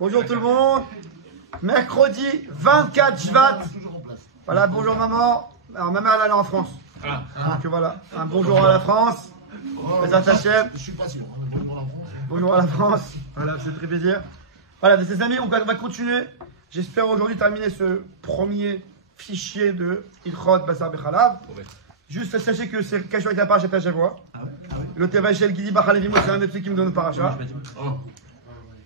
Bonjour tout le monde. Mercredi 24 Shvat. Voilà, bonjour maman. Alors ma mère elle est en France. Donc voilà, un bonjour à la France. Je suis pas sûr. Bonjour à la France. Voilà, c'est très plaisir. Voilà, de ces amis, on va continuer. J'espère aujourd'hui terminer ce premier fichier de Ilchot Basar Bechalav. Juste sachez que c'est caché avec la paracha à chaque fois. Le Tevachel qui dit Bachalevimo, c'est un des trucs qui me donne le paracha.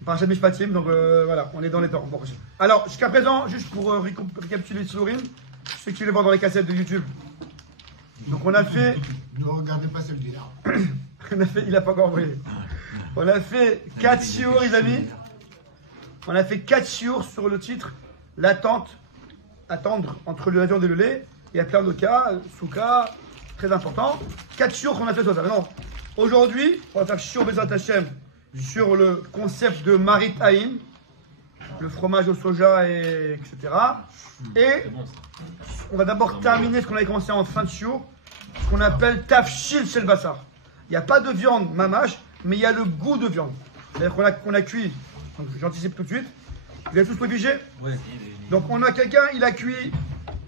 Paracha Mishpatim, donc voilà, on est dans les temps. Bon, alors, jusqu'à présent, juste pour récapituler Tsurim, ceux qui le voient dans les cassettes de YouTube. Donc on a fait. Ne regardez pas celle-là. Il a pas encore envoyé. On a fait 4 chiours, les amis. On a fait 4 chiours sur le titre L'attente, attendre entre le viande et le lait. Il y a plein de cas, souka, très important. 4 chiours qu'on a fait sur ça. Maintenant, aujourd'hui, on va faire chiour Bezat Hashem sur le concept de Marit Haïm, le fromage au soja, etc. Et on va d'abord terminer ce qu'on avait commencé en fin de chiour, ce qu'on appelle Tafshil Shel Basar. Il n'y a pas de viande mamash, mais il y a le goût de viande. C'est-à-dire qu'on a cuit, donc j'anticipe tout de suite. Vous avez tous le fichier ? Oui. Donc on a quelqu'un, il a cuit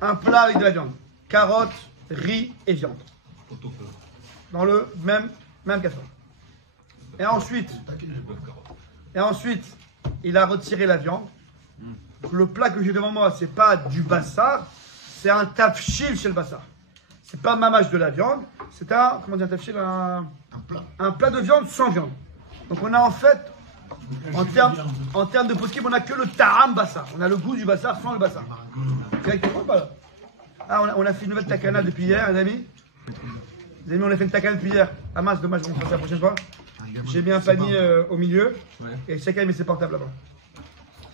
un plat avec de la viande. Carottes, riz et viande. Dans le même casserole. Et ensuite, il a retiré la viande. Le plat que j'ai devant moi, c'est pas du bassar, c'est un tafshil chez le bassar. C'est pas un mamash de la viande, c'est un, comment dire, un tafshil, un plat de viande sans viande. Donc on a en fait, en termes de poskim, on a que le ta'am bassar. On a le goût du bassar sans le bassar. C'est avec toi ou pas là? Ah, on a fait une nouvelle takana depuis hier, les amis. Les amis, on a fait une takana depuis hier. Ah mince, dommage, on fera ça la prochaine fois. J'ai mis un panier au milieu et chacun met ses portables là-bas.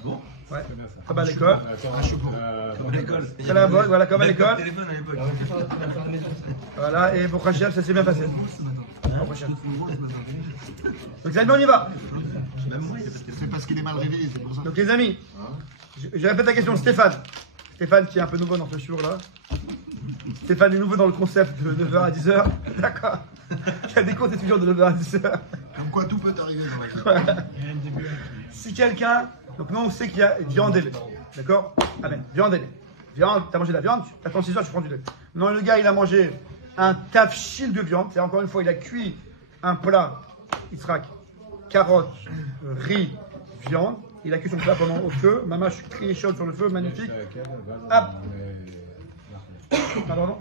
Bon. Ouais. Comme à l'école. Comme à l'école. C'est la bonne, voilà, comme à l'école. Voilà, et pour Rachel, ça s'est bien passé. Donc les amis, on y va. C'est parce qu'il est mal réveillé, c'est pour ça. Donc les amis, je répète la question. Stéphane qui est un peu nouveau dans ce jour là. Stéphane est nouveau dans le concept de 9h à 10h. D'accord. Il y a des cours d'étudiants de 9h à 10h. Comme quoi tout peut arriver dans la vie. Si quelqu'un, donc nous on sait qu'il y a viande et lait. D'accord? Amen. Viande et lait. Viande, t'as mangé de la viande, t'attends 6 heures, tu prends du lait. Non, le gars il a mangé un tafshil de viande. C'est encore une fois, il a cuit un plat, Israq, carottes, riz, viande. Il a cuit son plat pendant au feu. Mamache criée chaude sur le feu, magnifique. Hop. Pardon?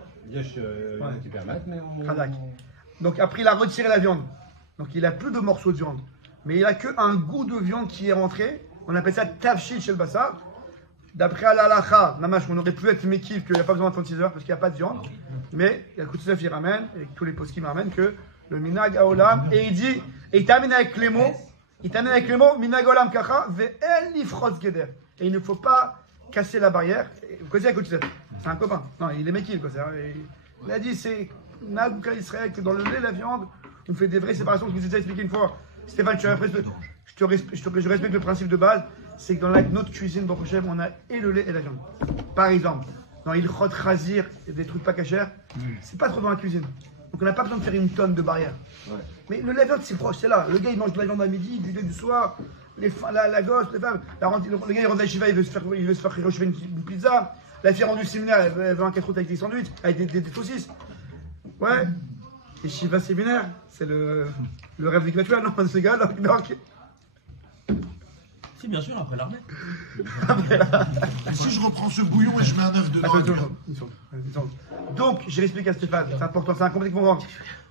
Donc après il a retiré la viande. Donc il n'a plus de morceaux de viande. Mais il n'a qu'un goût de viande qui est rentré. On appelle ça tafshil chez le bassar. D'après Al-Halacha, mamash, on aurait pu être mékif qu'il n'y a pas besoin de 36 heures parce qu'il n'y a pas de viande. Mais il y a le Koutsef qui ramène, et tous les poskim ramènent que le minag haolam, et il dit, et il termine avec les mots, minag haolam kacha ve'el nifros geder. Et il ne faut pas casser la barrière. Vous connaissez la Koutsef? C'est un copain. Non, il est mékif, quoi. Il a dit, c'est Nagouka Israël, que dans le lait, la viande, on fait des vraies séparations que je vous ai déjà expliqué une fois. Stéphane, je respecte le principe de base, c'est que dans notre cuisine, Baruch Hashem, on a et le lait et la viande. Par exemple, dans Ilchot Chazir et des trucs pas cachers, c'est pas trop dans la cuisine. Donc on n'a pas besoin de faire une tonne de barrières. Mais le lait et la viande, c'est proche, c'est là. Le gars, il mange de la viande à midi, du lait du soir, la gosse, les femmes. Le gars, il rentre de la shiva, il veut se faire une pizza. La fille rentre du séminaire, elle veut un 4 avec des sandwichs, avec des saucisses. Ouais. Et shiva séminaire, c'est le rêve du graduat, non? Ce gars, là, Si, bien sûr, après l'armée. Si je reprends ce bouillon et je mets un œuf dedans. Donc, j'ai expliqué à Stéphane, c'est important, c'est un complexe comprendre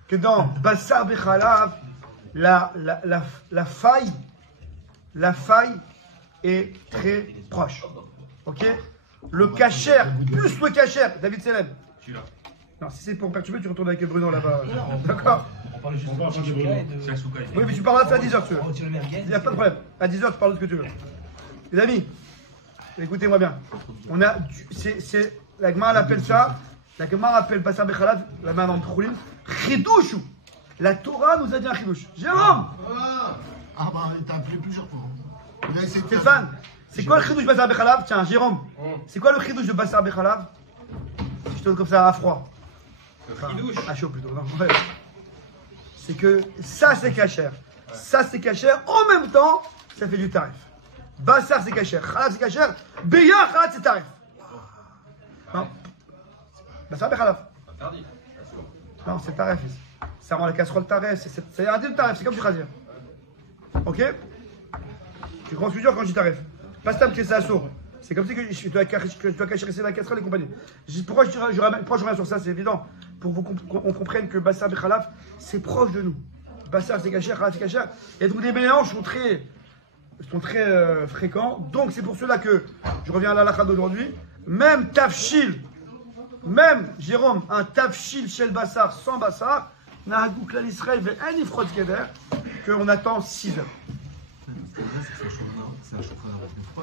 que dans Basar Bechalav, la faille est très proche. Ok? Le kasher, plus le kasher, David Selem. Je suis là. Non, si c'est pour perturber, tu retournes avec Bruno là-bas. D'accord? On parle juste de Souka. Oui, mais tu parles à 10h, tu veux. Il n'y a pas de problème. À 10h, tu parles de ce que tu veux. Les amis, écoutez-moi bien. On a, la Gemara appelle ça, la Gemara appelle Basar Bechalav, la main dans le Khoulim, Chidouchou. La Torah nous a dit un Chidouch. Jérôme! Ah bah, il t'a appelé plusieurs fois. Stéphane, c'est quoi le Chidouch de Basar Bechalav? Tiens, Jérôme, c'est quoi le Chidouch de Basar Bechalav? Si je te donne comme ça à froid. À chaud plutôt. Non, ouais. C'est que ça c'est cachère. Ça c'est cachère. En même temps, ça fait du tarif. Bassar c'est cacher, Khalaf c'est cacher, Beya Khalaf c'est tarif. Non. Bassar Khalaf. Interdit. Non, c'est tarif. Ça rend la casserole tarif. C'est un de tarif, c'est comme du khadir. Ok? Tu comprends ce que je veux dire quand je dis tarif? Pas stam que c'est assourd. C'est comme si que tu dois cacher la casserole et compagnie. Pourquoi je reviens sur ça? C'est évident. Pour qu'on comprenne que Bassar et Khalaf, c'est proche de nous. Bassar c'est cacher, Khalaf c'est cacher. Et donc les mélanges sont très fréquents. Donc c'est pour cela que je reviens à la halakha d'aujourd'hui. Même tafshil, même Jérôme, un tafshil chez le Bassar sans Bassar, n'a un goût que l'Israël veut un ifrod keder qu'on attend 6 heures.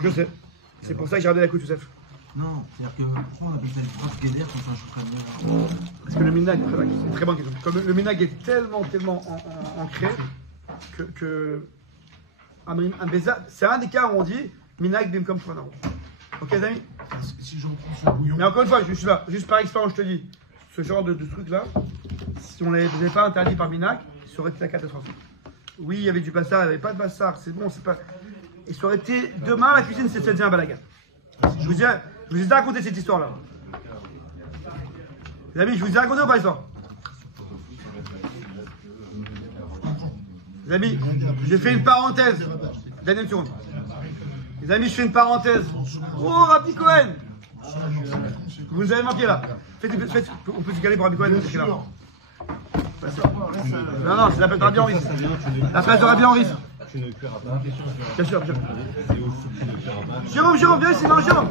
Je sais. C'est pour ça que j'ai regardé la coupe Youssef. Non, c'est-à-dire que pourquoi on appelle ça les phrases guédères quand c'est un choukran? Parce que le minag, c'est une très bonne question. Comme le minag est tellement ancré que c'est un des cas où on dit minag bim comme Shulchan Aruch. Ok les amis? Si je reprends ce bouillon. Mais encore une fois, je suis là, juste par expérience, je te dis, ce genre de truc-là, si on ne les avait pas interdit par minag, ça aurait été la catastrophe. Oui, il y avait du bassar, il n'y avait pas de bassar, c'est bon, c'est pas. Et ça aurait été. Demain, la cuisine, c'est déjà un balagan. Je vous ai raconté cette histoire-là. Les amis, je vous ai raconté ou pas l'histoire? Les amis, je fais une parenthèse. Dernière seconde. Les amis, je fais une parenthèse. Oh, Rabbi Cohen! Vous nous avez manqué là. On peut se caler pour Rabbi Cohen. C'est là. Non, c'est la place de Rabbi Henri. La place de Rabbi Henri. Tu ne cuiras pas. Bien sûr. Et aussi, tu ne cuiras pas. Jérôme, viens ici, non, Jérôme.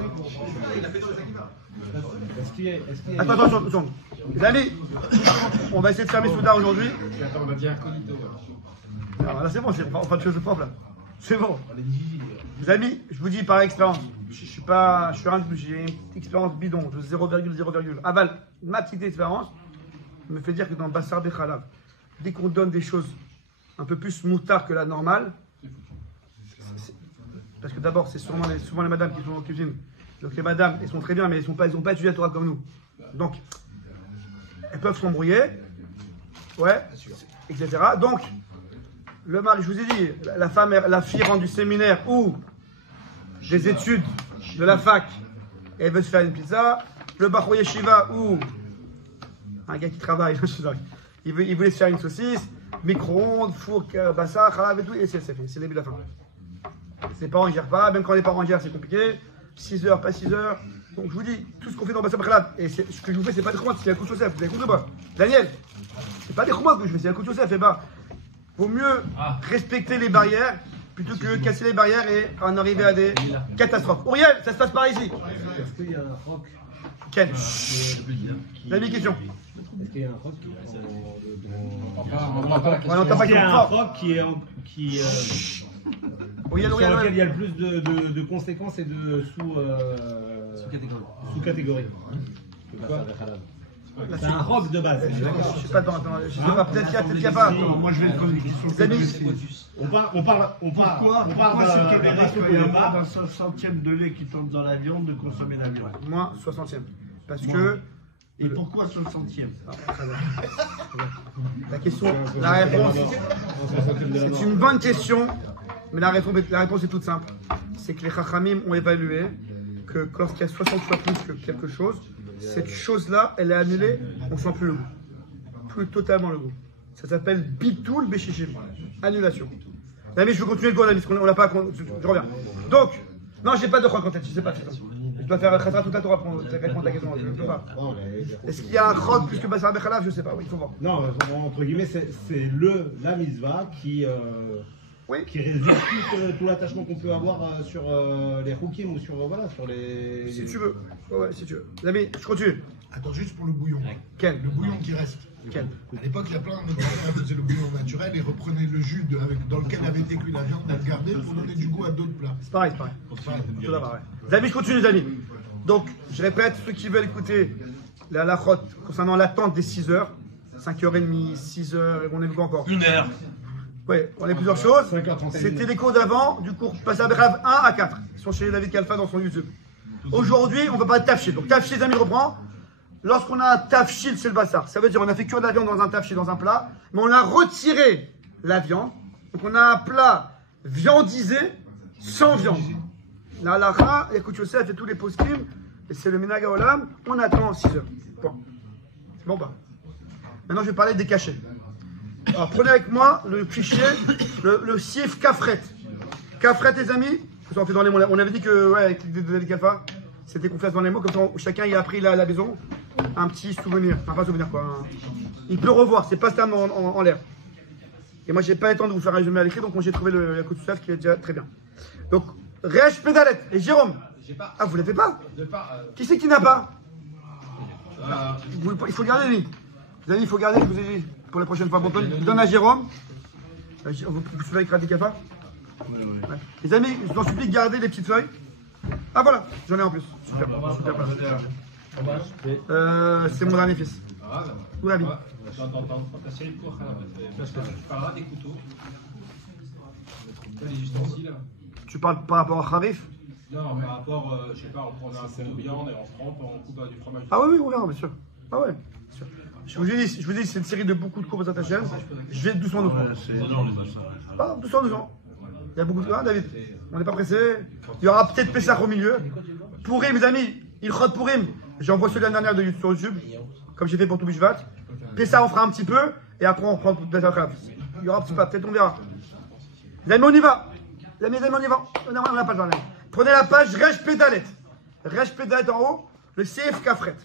Est-ce qu'il y a... Attends. Les amis, on va essayer de fermer Souda aujourd'hui. Attends, on va dire Colito. Alors là, c'est bon, on fait de choses propres là. C'est bon. Les amis, je vous dis par expérience, j'ai une expérience bidon de 0,0. Aval, ma petite expérience me fait dire que dans Bassar Bechalav, dès qu'on donne des choses un peu plus moutards que la normale, parce que d'abord, c'est souvent les madames qui sont en cuisine. Donc les madames, elles sont très bien, mais elles n'ont pas étudié la Torah comme nous. Donc, elles peuvent s'embrouiller, ouais, etc. Donc, le mari, je vous ai dit, la fille rentre du séminaire ou des études de la fac, et elle veut se faire une pizza. Le Bachou Yeshiva ou un gars qui travaille, il voulait se faire une saucisse, micro-ondes, four, bassar, khalab et tout, et c'est fait, c'est le début de la fin. Les parents ne gèrent pas, même quand les parents gèrent, c'est compliqué. 6 heures, pas 6 heures. Donc je vous dis, tout ce qu'on fait dans Bassar Khalab, et ce que je vous fais, c'est pas des choumottes, c'est un coup de Yosef. Vous avez compris ou pas? Daniel, c'est pas des choumottes que je fais, c'est un coup de Yosef. Et bah, vaut mieux respecter les barrières plutôt que casser les barrières et en arriver à des catastrophes. Auriel, ça se passe par ici. Est-ce qu'il y a un roc? Ken, la question. Est-ce qu'il y a un roc Ouais, non, t'as pas Il y a un fort. roc Auriel, sur lequel il y a le plus de conséquences et de sous-catégories. C'est un roc de base. Je sais pas, je sais pas, peut-être qu'il y a pas. Moi, je vais te poser une question. Les amis, On parle Pourquoi d'un c'est principe qu'il y au a départ. pas d'un centième de lait qui tombe dans la viande de consommer la viande? moi, 60e. Parce que. Et pourquoi 60e? La question, la réponse, c'est une bonne question, mais la réponse est toute simple. C'est que les Chachamim ont évalué que lorsqu'il y a 60 fois plus que quelque chose, cette chose-là, elle est annulée, on ne sent plus le goût. Plus totalement le goût. Ça s'appelle Bitoul Beshishim. Annulation. Les amis, je veux continuer le cours, parce qu'on n'a pas. Je reviens. Donc, non, j'ai pas de rock en tête, je sais pas. Je dois faire Khatra toute la Torah pour répondre à la question. Je ne peux pas. Est-ce qu'il y a un rock plus que Bassar Bechalav? Je sais pas, oui, il faut voir. Non, entre guillemets, c'est la mitzvah qui résume tout l'attachement qu'on peut avoir sur les Hukim ou sur les. Si tu veux. Ouais, si tu veux. Les amis, je continue. Attends, juste pour le bouillon. Ken. Le bouillon qui reste. Ken. À l'époque, il y a plein de gens qui faisaient le bouillon naturel et reprenaient le jus dans lequel avait été cuit la viande, à le garder pour donner du goût à d'autres plats. C'est pareil. Tout d'abord, ouais. Les amis, je continue, les amis. Donc, je répète, ceux qui veulent écouter la halachot concernant l'attente des 6 heures, 5h30, 6 heures, et on est quoi encore? 1 heure. Oui, on a plusieurs choses. C'était les cours d'avant, du cours Bassar Bechalav 1 à 4. Ils sont chez David Kalfa dans son YouTube. Aujourd'hui, on va parler de tafshil. Donc, tafshil, les amis, reprend. Lorsqu'on a un tafshil, c'est le bassar. Ça veut dire on a fait cuire de la viande dans un tafshil, dans un plat, mais on a retiré la viande. Donc, on a un plat viandisé sans viande. La halakha, écoute Yosef et tous les poskim, et c'est le Minhag HaOlam, on attend 6 heures. Bon. C'est bon pas. Maintenant je vais parler des cachets. Alors prenez avec moi le fichier, le sief kafret. Kafret les amis, on fait dans les mots. On avait dit que ouais, avec les kafa, c'était qu'on fasse dans les mots, comme ça chacun il a appris à la maison un petit souvenir. Enfin pas souvenir quoi. Il peut revoir, c'est pas seulement en l'air. Et moi j'ai pas eu le temps de vous faire un résumé à l'écrit, donc j'ai trouvé le coup de Yosef qui est déjà très bien. Donc Resh Pédalet et Jérôme. Ah, vous l'avez pas? Qui c'est qui n'a pas? Il faut garder lui. Les amis, il faut garder, je vous ai dit, pour la prochaine fois. Bon, donne à Jérôme. Vous pouvez écrire des cafards? Ouais. Les amis, je vous en supplie, gardez les petites feuilles. Ah voilà, j'en ai en plus. Super. C'est mon dernier fils. Où la vie? Tu parleras des couteaux. Les ustensiles. Tu parles par rapport à Kharif? Non, par rapport, je sais pas, on prend un coup de viande et on se trempe, on coupe du fromage. Ah oui, bien sûr. Ah ouais, bien sûr. Je vous ai dit, c'est une série de beaucoup de cours aux attachés. Je vais doucement. Ah, doucement. Il y a beaucoup de... Ah, David, on n'est pas pressé. Il y aura peut-être Pessah au milieu. Pourim, mes amis, il rote Pourim. J'envoie celui de l'année dernière sur YouTube, comme j'ai fait pour tout Bishvat. Pessah, on fera un petit peu, et après on prend Pessah Khav. Il y aura un petit peu, peut-être on verra. Les amis, on y va. Les amis, on y va. On n'a pas le temps. Prenez la page Resh Pédalet. Resh Pédalet en haut, le CF Kafret.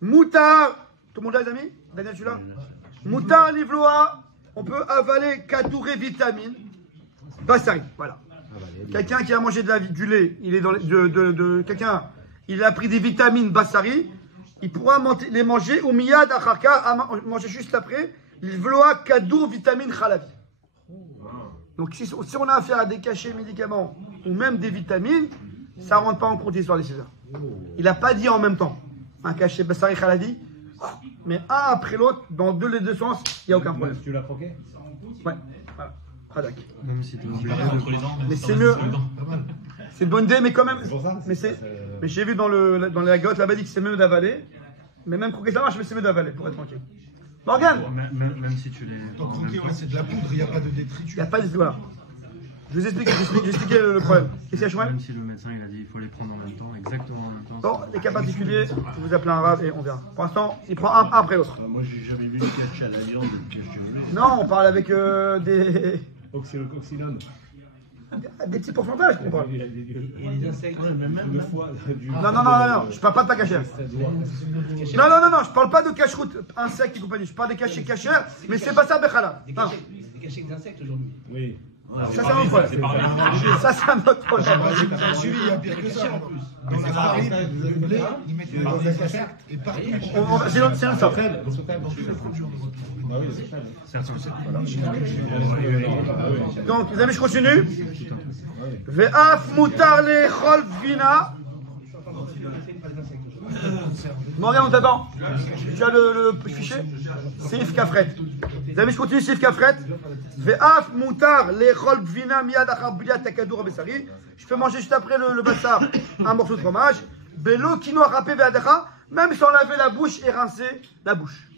Moutar, tout le monde là, les amis? Daniel, tu es là? Moutar, Livloa, on peut avaler kadouré vitamine. Bassari, voilà. Quelqu'un qui a mangé du lait, il est dans quelqu'un, il a pris des vitamines Bassari, il pourra les manger ou miyad acharka, manger juste après, Livloa kadour vitamine khalavi. Donc si on a affaire à des cachets médicaments ou même des vitamines, ça ne rentre pas en compte l'histoire des Césars. Il n'a pas dit en même temps un cachet Bassari Khaladi, mais un après l'autre, dans les deux sens, il n'y a aucun problème. Tu l'as croqué? Ouais, voilà. Hadak. Même si tu Mais c'est mieux. C'est une bonne idée, mais quand même. C'est Mais j'ai vu dans la gotte là-bas dit que c'est mieux d'avaler. Mais même croquer ça marche, mais c'est mieux d'avaler pour être tranquille. Morgane! Même si tu les. Donc, croquer, ouais, c'est de la poudre, il n'y a pas de Il détritus. n'y a pas de. Voilà. Je vous explique, j'expliquais le problème. Qu'est-ce qu'il y a, Chouin? Même si le médecin il a dit il faut les prendre en même temps, exactement en même temps. Bon, les cas particuliers, vous appelez un rave et on verra. Pour l'instant, il prend un après l'autre. Moi, j'ai jamais vu une cache à la viande, une cache de lait. Non, on parle avec des petits pourcentages qu'on parle. Et les insectes. Deux fois du. Non, je parle pas de ta cachère. Non, je parle pas de cache-route, insectes et compagnie. Je parle des cachets cachères, mais c'est pas ça, Bechala. Des cachets d'insectes aujourd'hui. Oui. Ça, c'est un autre problème. Ça, c'est un autre problème. Celui, il y a pire que ça. Dans la farine, le blé, ils mettent des insectes et partout. C'est un sort. Donc, les amis, je continue. Ve'af mutar le chol vina. Morgane, on t'attend. Tu as le fichier? Sif Kafret. Les amis, je continue. Sif Kafret. Ve'af mutar le chol vina miyad achar bliat takadour besari. Je peux manger juste après le bassar un morceau de fromage. Belo kino râpé ve'adacha. Même sans laver la bouche et rincer la bouche.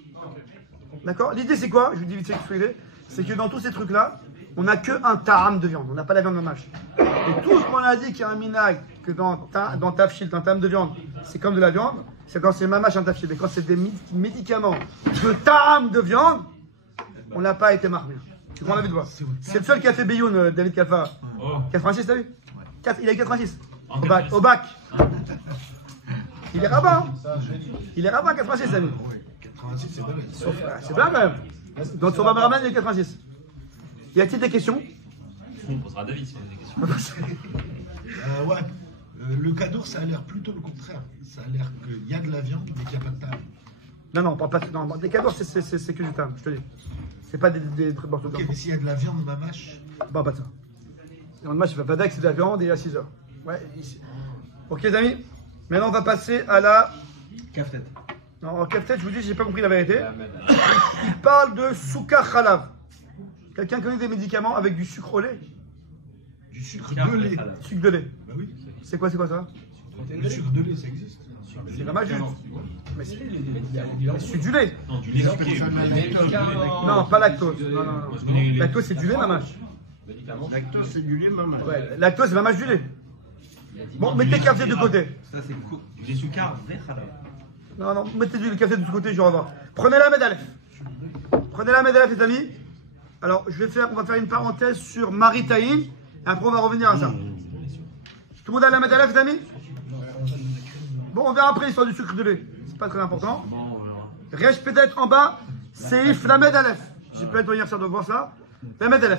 D'accord? L'idée c'est quoi? Je vous dis vite fait l'idée. C'est que dans tous ces trucs-là, on n'a qu'un ta'am de viande. On n'a pas la viande mamash. Et tout ce qu'on a dit qu'il y a un minag, que dans tafshil, dans ta'am de viande, c'est comme de la viande, c'est quand c'est mamash un tafshil. Mais quand c'est des médicaments de ta'am de viande, on n'a pas été marmé. Tu prends la vie de voir. C'est le seul qui a fait Beyoun, David Kalfa. 86, t'as vu? Il a 86. Au bac. Il est rabbin. Il est rabbin 86, t'as vu? 86, c'est pas bête. C'est bien même. Donc sur Babaraman, il y a 86. Y a-t-il des questions? On posera à David si vous avez des questions. Ouais. Le cadeau, ça a l'air plutôt le contraire. Ça a l'air qu'il y a de la viande, mais qu'il n'y a pas de table. Non, on parle pas de. Non, des cadeaux, c'est que du temps, je te dis. C'est pas des morceaux de Ok, mais s'il y a de la viande mamache. Bah, pas de ça. Le match, il va pas d'ex, c'est de la viande et à 6h. Ouais, ici. Ok, les amis. Maintenant, on va passer à la. Kaftet. Non, en kaftet, je vous dis, j'ai pas compris la vérité. Il parle de soukar khalav. Quelqu'un connaît des médicaments avec du sucre au lait? Du sucre de lait. Sucre de lait. Bah oui. C'est quoi ça? Le sucre de lait, ça existe. C'est la magie. Mais c'est du lait. Non, du lait sucré. Non, pas lactose. Non. Lactose, c'est du lait, ma mâche. Médicaments. Lactose, c'est du lait, maman. Ouais, lactose, c'est mamage du lait. Bon, mettez le café de côté. Ça, c'est cool. Les sucres, vrai, halal. Non, non, mettez le café de côté, je vais revoir. Prenez la médaille. Prenez la médaille, les amis. Alors, on va faire une parenthèse sur Maritaïn. Et après, on va revenir à ça. Tout le monde a la médaille, les amis? Bon, on verra après l'histoire du sucre de lait. C'est pas très important. Reste peut-être en bas. Seif la médaille. J'ai peut-être venir ça de voir ça. La médaille.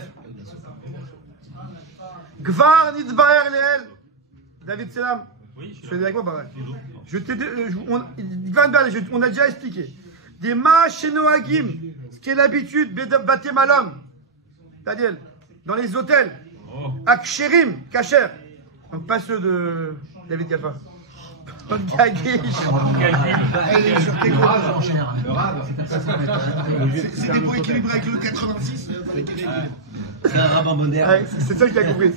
Gvar nidbaer leel. David Selam. Oui, Tu fais avec moi, pas vrai. On a déjà expliqué. Des ma'ashenoagim, ce qui est l'habitude, baté malam. C'est-à-dire, dans les hôtels, aksherim, kacher. Donc pas ceux de David Kalfa. Gagish. Elle est sur tes courage, mon cher. C'est des points équilibrés avec le 86. C'est un rabbin moderne. Ouais, c'est ça qui a compris.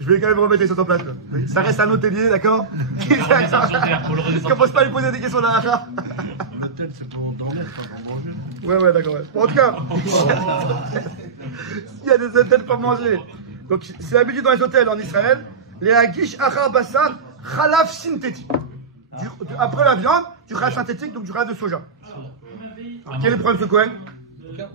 Je vais quand même remettre les choses en place. Là. Ça reste un hôtelier, d'accord? Ne commence pas à lui poser des questions là. L'hôtel, c'est pour dormir, pas pour manger. Ouais, d'accord. Ouais. Bon, en tout cas, il y a des hôtels pour manger. Donc, c'est l'habitude dans les hôtels en Israël. Les hagish achar basar khalaf synthétique. Après la viande, du khalaf synthétique, donc du khalaf de soja. Alors, quel est le problème de ce Cohen? Mais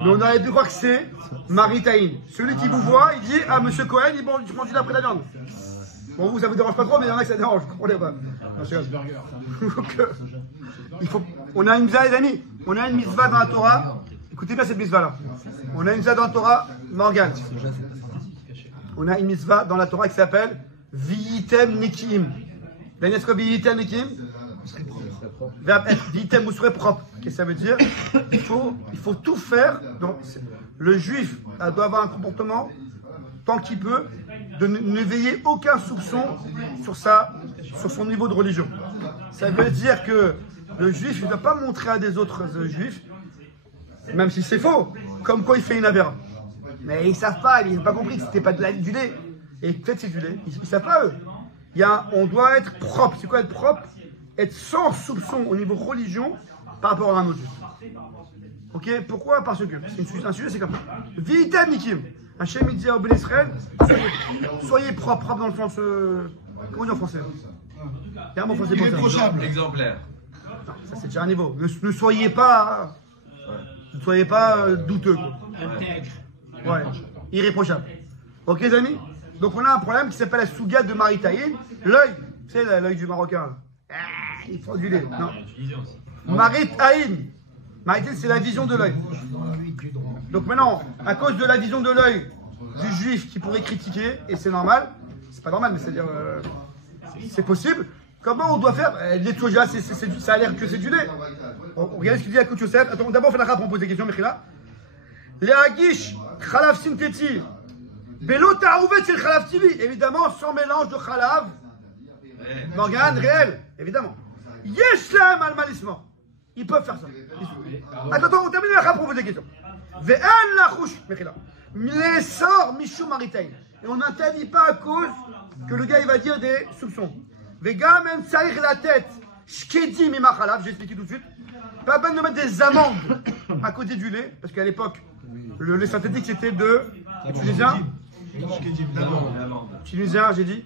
on aurait dû croire que c'est Maritaïn. Celui qui vous voit, il dit ah, monsieur Cohen, il mange après la viande. Bon, vous, ça vous dérange pas trop, mais il y en a que ça dérange, vous comprenez pas. Donc, on a une mitzvah, les amis. On a une mitzvah dans la Torah. Écoutez bien cette mitzvah là. On a une mitzvah dans la Torah, Morgan. On a une mitzvah dans la Torah qui s'appelle Viyitem Nekiim. Daniel, c'est quoi Viyitem Nekiim? Viyitem, vous serez propre. Qu'est-ce que ça veut dire? Il faut tout faire. Donc, le juif doit avoir un comportement, tant qu'il peut, de n'éveiller aucun soupçon sur son niveau de religion. Ça veut dire que le juif ne doit pas montrer à des autres juifs, même si c'est faux, comme quoi il fait une avéra. Mais ils ne savent pas, ils n'ont pas compris que c'était pas du lait. Et peut-être c'est du lait. Ils ne savent pas eux. On doit être propre. C'est quoi être propre? Être sans soupçon au niveau religion par rapport à un autre juif. Ok? Pourquoi? Parce que c'est un sujet, c'est comme ça. Vitam Nikim. Hachem il dit au Ben Israël, soyez propre dans le sens. Comment on dit en français? Il y a un mot français pour ça. Irréprochable. Exemplaire. Non, ça c'est déjà un niveau. Ne soyez pas. Ne soyez pas douteux. Quoi. Ouais. Irréprochable. Ok, les amis? Donc on a un problème qui s'appelle la Souga de Maritaïn. L'œil, tu sais, l'œil du Marocain. Là. Il prend du lait. Non. Maritaïn. Maritaïn, c'est la vision de l'œil. Donc maintenant, à cause de la vision de l'œil du juif qui pourrait critiquer, et c'est normal, c'est pas normal, mais c'est-à-dire, c'est possible. Comment on doit faire? Les soja, ça a l'air que c'est du lait. Regardez ce qu'il dit à Kout Yosef. Attends, d'abord, on fait la rap, on pose des questions, Mechila. Les hagish, khalaf synthétique. Belo ta'ouvet, c'est le khalaf tibi. Évidemment, sans mélange de khalaf. Morgane, réel, évidemment. Yeshem al-malissement. Ils peuvent faire ça. Attends, on termine la rap, on pose des questions. Ve'en la chouche, Mechila. Les sorts, Michou Maritaïn. Et on n'interdit pas à cause que le gars, il va dire des soupçons. Vegam en saïr la tête. Shkedi mima khalaf, j'ai expliqué tout de suite. Pas peine de mettre des amandes à côté du lait, parce qu'à l'époque, le lait synthétique c'était de tunisien. Tunisien, j'ai dit.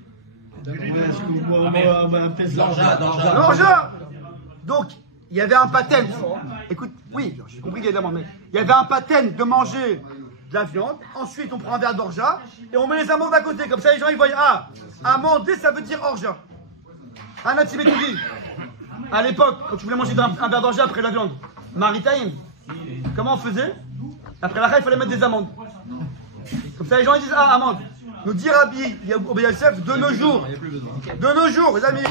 L'orgeat. Donc, il y avait un patent. Écoute, oui, j'ai compris qu'il y avait des amandes, mais il y avait un patent de manger de la viande. Ensuite, on prend un verre d'orgeat et on met les amandes à côté. Comme ça, les gens ils voient, ah, amandé, ça veut dire orgeat. Un Atibétoudi. À l'époque, quand tu voulais manger un verre d'orgeat après la viande, Maritaïm, comment on faisait? Après la il fallait mettre des amandes. Comme ça, les gens ils disent, ah, amande. Nous dit Rabbi Yosef, de nos jours, les amis.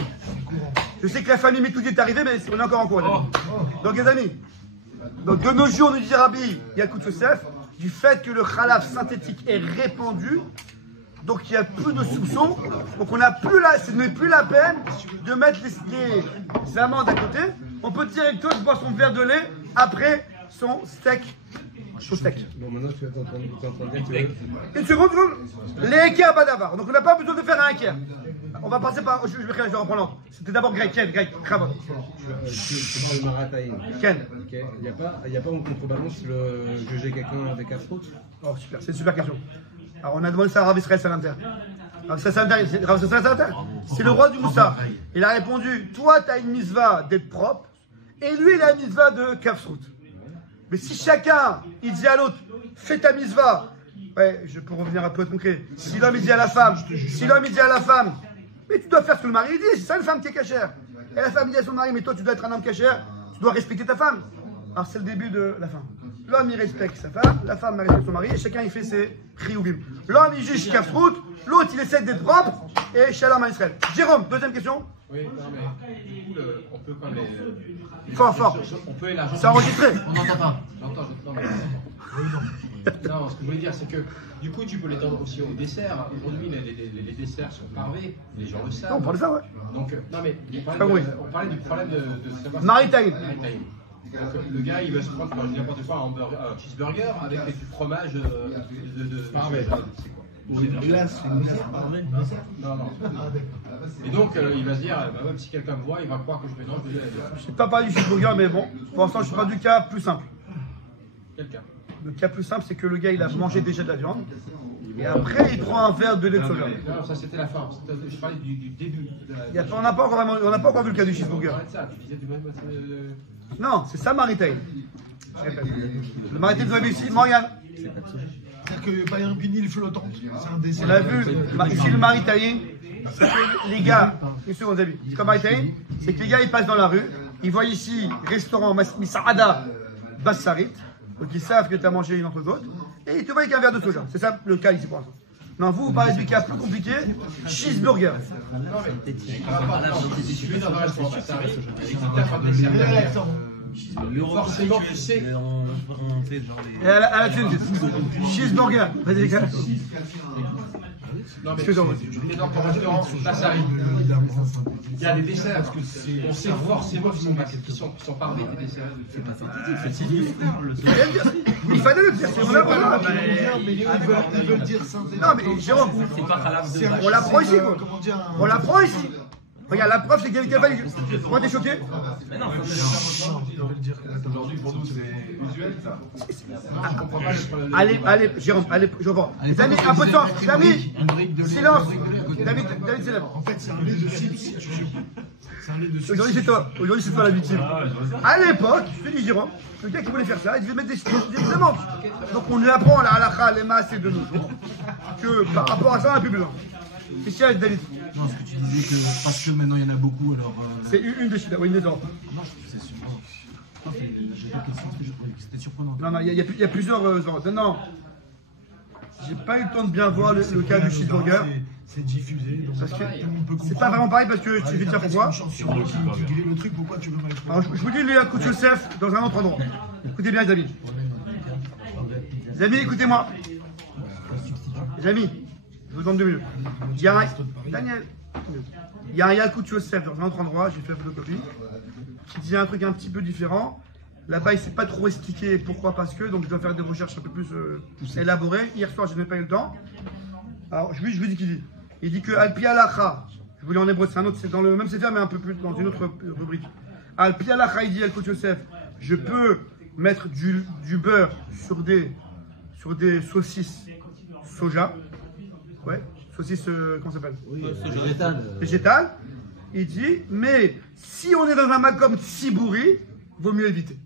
Je sais que la famille Metoudi est arrivée, mais on est encore en cours, les amis. Donc, les amis, donc de nos jours, nous dit Rabbi Yosef, du fait que le khalaf synthétique est répandu, donc il n'y a plus de soupçons, donc on n'a plus ce n'est plus la peine de mettre les amandes à côté. On peut directement boire son verre de lait après son steak. Bon, maintenant tu es en train de dire Une seconde. Les équerres badavar. Donc on n'a pas besoin de faire un équerre. On va passer par. Je vais reprendre l'ordre. C'était d'abord grec, Kravot. tu parles de Marataïn. Ken. Il n'y a pas en contrebalance le juger quelqu'un avec un faute. Oh, super, c'est une super question. Alors, on a demandé ça à Rav Israël Salanter. C'est le roi du Moussar. Il a répondu, toi, tu as une mitzvah d'être propre, et lui, il a une mitzvah de kafsrout. Mais si chacun, il dit à l'autre, fais ta mitzvah, ouais, je peux revenir un peu concret. Si l'homme, il dit à la femme, mais tu dois faire ce que le mari dit, c'est ça une femme qui est cachère. Et la femme dit à son mari, mais toi, tu dois être un homme cachère, tu dois respecter ta femme. Alors, c'est le début de la fin. L'homme, il respecte sa femme, la femme, elle respecte son mari, et chacun, il fait ses chiyuvim. L'homme, il juge kafsrout, l'autre, il essaie d'être propre, et shalom à Israël. Jérôme, deuxième question. Oui, non, mais du coup, on peut quand même. Fort. On peut élargir. C'est enregistré. On n'entend pas. J'entends. Non, ce que je voulais dire, c'est que du coup, tu peux l'étendre aussi au dessert. Aujourd'hui, les desserts sont parvés, les gens le savent. Non, on parle de ça, ouais. Donc, non, mais on parlait du problème de savoir. Maritime. Donc, le gars, il veut se prendre, quand je dis n'importe quoi, un cheeseburger avec du fromage de parvé. Là, c'est une Non. Et donc, il va se dire, bah ouais, si quelqu'un me voit, il va croire que je mélange de Je sais pas parler du cheeseburger, mais bon, pour l'instant, je suis pas du cas plus simple. quelqu'un. Le cas plus simple, c'est que le gars, il a mangé déjà de la viande, et après, il prend un verre de lait de soja. Non, ça c'était la fin. Je parlais du début. On n'a pas encore vu le cas du cheeseburger. Arrête ça, tu disais du même. Non, c'est ça, Maritime. Le Maritime, vous avez vu ici, Morgane. C'est-à-dire que pas un vinyle flottante, c'est un dessert. On a vu, ici, le Maritime, c'est que les gars, une seconde, vous avez vu, c'est comme Maritime, c'est que les gars, ils passent dans la rue, ils voient ici, restaurant Misaada Bassarit, donc ils savent que tu as mangé une entrecôte, et ils te voient avec un verre de soja. C'est ça le cas ici pour l'instant. Non, vous parlez du cas plus compliqué, cheeseburger. Forcément, tu sais. On fait genre les. Et à la cheeseburger. Vas-y, les gars. Non, mais tu es dans un restaurant, là ça arrive. Il y a des desserts, parce que on sait forcément qu'ils sont parvés, des desserts. C'est pas synthétique, c'est Il fallait le dire, c'est mon apprend. Ils veulent dire synthétique. Non, mais Jérôme, C'est pas halal de on l'apprend ici, quoi. Comment dire On l'apprend ici. Regarde, la preuve, c'est qu'il y a valide. Pourquoi t'es choqué? Mais non, Aujourd'hui, pour nous, c'est usuel, ça. Je comprends pas le problème. Allez, Jérôme, allez, je vois. Les amis, un peu de temps. Les amis, silence. David, c'est là. En fait, c'est un lait de cible si tu veux. C'est un lait de cible. Aujourd'hui, c'est toi. Aujourd'hui, c'est toi la victime. À l'époque, je te dis, Jérôme, le gars qui voulait faire ça, il devait mettre des demandes. Donc, on lui apprend la halakha, les masses et de nos jours, que par rapport à ça, on n'a plus besoin. Qu'est-ce qu'il y a, David? Non, ce que tu disais que parce que maintenant il y en a beaucoup, alors. C'est une des choses, oui, une des ordres. Non, c'est surprenant. J'ai pas question, je trouvais que c'était surprenant. Non, il y a plusieurs ordres. Non, j'ai pas eu le temps de bien voir le cas du cheeseburger. C'est diffusé. Donc Parce que tout le monde peut c'est comprendre. pas vraiment pareil parce que je vais te dire pourquoi. Une chanson qui grille le truc, pourquoi tu veux m'expliquer? Alors, je vous dis, Léa Kout Yosef dans un autre endroit. Écoutez bien, les amis. Les amis, écoutez-moi. Les amis, je vous demande 2 minutes. Il y a un... Daniel, il y a un Yakout Yosef dans un autre endroit, j'ai fait la photocopie, qui dit un truc un petit peu différent. Là-bas, il ne s'est pas trop expliqué pourquoi, parce que, donc je dois faire des recherches un peu plus élaborées. Hier soir, je n'ai pas eu le temps. Alors, je vous dis qu'il dit. Il dit que Al-Pi Alacha, je vous lis en hébreu, c'est dans le même sefer, mais un peu plus dans une autre rubrique. Al-Pi Alacha, il dit Yakout Yosef, je peux mettre du beurre sur des saucisses soja. Ouais, saucisses, comment ça s'appelle? Végétale. Il dit, mais si on est dans un makom tsibouri, vaut mieux éviter.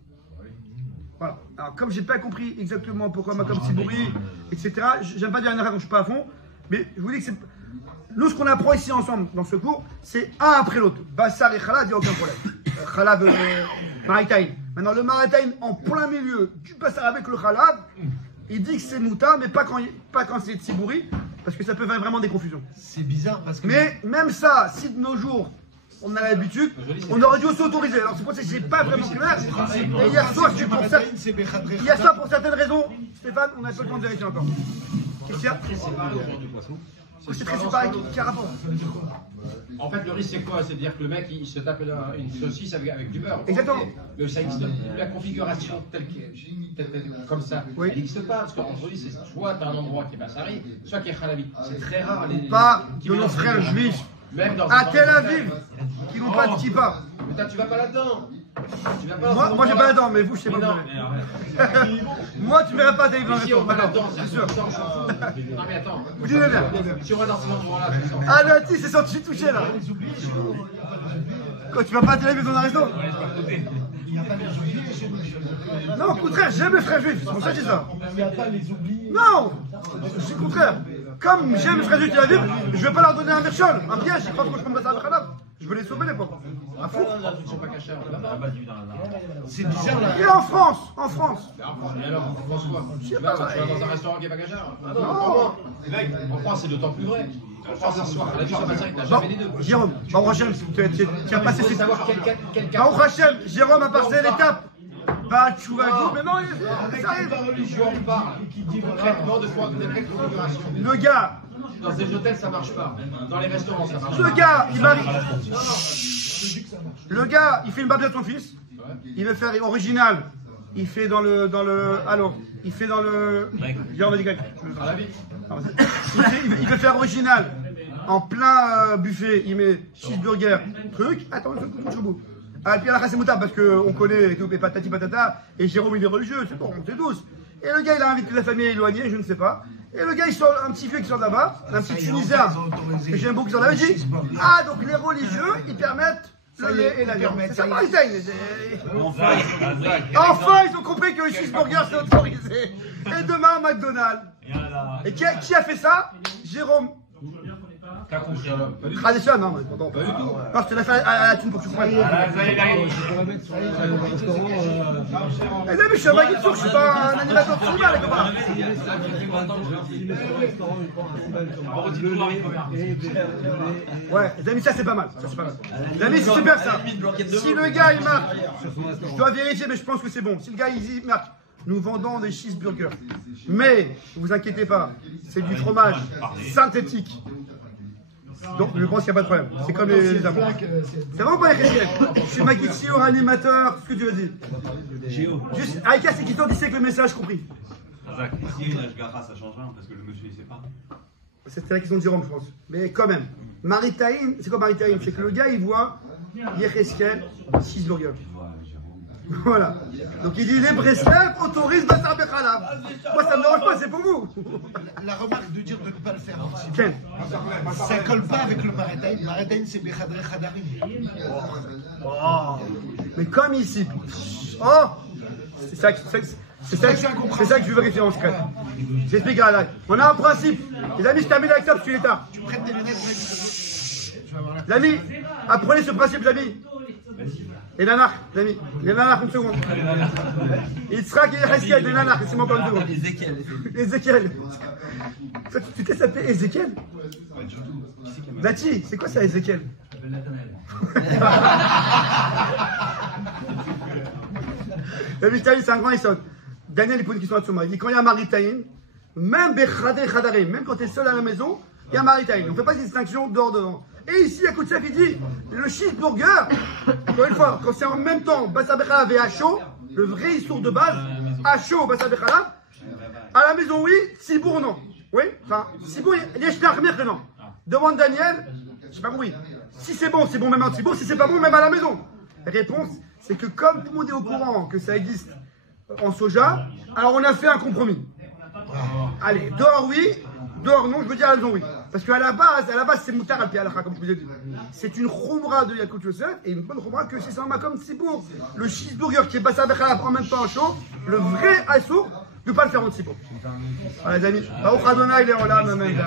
Voilà. Alors, comme j'ai pas compris exactement pourquoi makom tsibouri, etc., j'aime pas dire une erreur quand je suis pas à fond, mais je vous dis que c'est. Nous, ce qu'on apprend ici ensemble dans ce cours, c'est un après l'autre. Bassar et Khalad, il n'y a aucun problème. Khalad, Maritime. Maintenant, le Maritime, en plein milieu du Bassar avec le Khalad, il dit que c'est mouta, mais pas quand c'est tsibouri, parce que ça peut faire vraiment des confusions. C'est bizarre parce que. Mais même ça, si de nos jours, on a l'habitude, on aurait dû s'autoriser. Alors c'est pour ça que c'est pas vraiment clair. Et hier soir, pour certaines raisons, Stéphane, on a pas le temps de vérifier encore. Qu'est-ce qu'il y a? C'est très séparé, qui a rapport? En fait, le risque, c'est quoi? C'est de dire que le mec, il se tape une saucisse avec du beurre. Exactement. Mais ça existe, la configuration telle comme ça, Oui. elle n'existe pas. Parce qu'aujourd'hui, c'est soit tu as un endroit qui est bassari, soit qui est halabi. C'est très rare. Pas de nos frères juifs même dans à Tel Aviv qui n'ont pas de kippa. Mais toi, tu vas pas là-dedans. Moi, j'ai pas la dent, mais vous, je sais pas. Moi, tu verras pas David dans le Si on resto. va D'accord, là-dedans, c'est sûr. Non mais attends. Vous dînez bien. Si on va dans ces endroits-là, c'est ça. Ah, Nati, c'est senti touché là. Quoi, tu vas pas à Tel Aviv dans un resto? Il n'y a pas les oubliés chez nous. Non, au contraire, j'aime les frères juifs. C'est pour ça que je dis ça. Il n'y a pas les oubliés. Non, je suis contraire. Comme j'aime les frères juifs de Tel Aviv, je vais pas leur donner un merchol, un piège. Je crois que je peux me passer à Khalaf. Je veux les sauver, les pauvres. À fond. Ils sont pas cachés. C'est bizarre là. Et en France, en France. Et alors, on pense quoi? Tu vas dans un restaurant qui est pas cachère? Ah non, mec, en France, c'est d'autant plus vrai. En France, un soir, la vie sur Passeric, t'as jamais les deux. Jérôme, Baruch Hashem, tu as passé Il faut ces... savoir quel cas. Baruch Hashem, Jérôme a passé l'étape. Bah, tu vas go, mais non, ça arrive. religion parle qui dit concrètement de quelle configuration. Le gars, Dans des hôtels, ça marche pas. Dans les restaurants, ça marche le pas. gars, il marie. Le gars, il fait une barbe de son fils. Il veut faire original. Il fait dans le, alors, il fait dans le, Jérôme va dire grec. À la vie. Il veut faire original. En plein buffet, il met cheeseburger, truc. Attends, je touche au bout. Ah, puis à la c'est moutard parce qu'on connaît et tout, et patati patata. Et Jérôme, il est religieux, c'est bon, on sait tous. Et le gars, il a invité la famille éloignée, je ne sais pas. Et le gars, il sort un petit vieux qui sort de là-bas, un petit Tunisien, que j'aime beaucoup qui sort de là-bas, il dit ah, donc les religieux, ils permettent le lait et la viande. C'est ça, Paris-Saint. Enfin, ils ont compris que le cheeseburger, c'est autorisé. Et demain, McDonald's. Et qui a fait ça? Jérôme. Tradition, non, mais pas du tout. Parce que tu l'as fait à la thune pour que tu prennes. Eh non, mais je suis un baguette sourd, je suis pas un animateur de cinéma, les copains. Ouais, les amis, ça c'est pas mal. Ça c'est pas mal. Les amis, c'est super ça. Si le gars il marque, je dois vérifier, mais je pense que c'est bon. Si le gars il marque, nous vendons des cheeseburgers. Mais, ne vous inquiétez pas, c'est du fromage synthétique. Donc je pense qu'il n'y a pas de problème. C'est comme les amours. C'est vraiment pas les chrétiens. Je suis maquilleur, animateur, ce que tu veux dire. Juste, Aïka, c'est qui t'en dit que le message compris. Ici, une Ashgaha, ça change rien parce que le monsieur il sait pas. C'était la question de Jérôme, je pense. Mais quand même, Maritaïm, c'est quoi Maritaïm? C'est que le gars il voit Yecheskel, cheeseburger. Voilà. Donc il dit les Breslev autorisent Bassar Bechalav. Moi ça me dérange pas, c'est pour vous. La remarque de dire de ne pas le faire aussi. Ken. Ça colle pas avec le Marétaïm. Le Marétaïm, c'est Bechadre Khadarim. Oh. Mais comme ici. Oh. C'est ça que je veux vérifier en secret. J'explique à la. On a un principe. Les amis, je termine avec ça parce qu'il est tard. Tu prêtes tes lunettes, mec. Les amis, apprenez ce principe, les amis. Les nanars, les amis. Les nanars, une seconde. Yitzhak et Yecheskel, les nanars, laissez-moi pas une seconde. Ézéchiel. Tu t'es s'appelé Ézéchiel? Nati, c'est quoi ça, Ézéchiel? C'est un grand Isson. Daniel, il pose une question à Tsoma. Il dit quand il y a un Maritaïn, même Bechadé Khadarim, même quand tu es seul à la maison, il y a un Maritaïn. On ne fait pas de distinction dehors devant. Et ici, à Koutsef, il dit le cheeseburger, encore une fois, quand c'est en même temps Bassar Bechalav et à chaud, le vrai issour de base, à chaud, Bassar Bechalav, à la maison, oui, Sibour, non. Oui, enfin, Sibour, Yeshnar, non. Demande Daniel, je sais pas oui. Si c'est bon même en Sibour, si c'est pas bon, même à la maison. La réponse, c'est que comme tout le monde est au courant que ça existe en soja, alors on a fait un compromis. Allez, dehors oui, dehors non, je veux dire à la maison oui. Parce qu'à la base, c'est moutar al pi'alakha, comme je vous ai dit. C'est une khumra de Yaakov Yosef et une bonne khumra que c'est ça comme Sibour. Le cheeseburger qui est passé avec en même temps chaud, le vrai assour, de ne pas le faire en Sibour. Voilà les amis, Baruch Adonai, il est en l'âme, amen.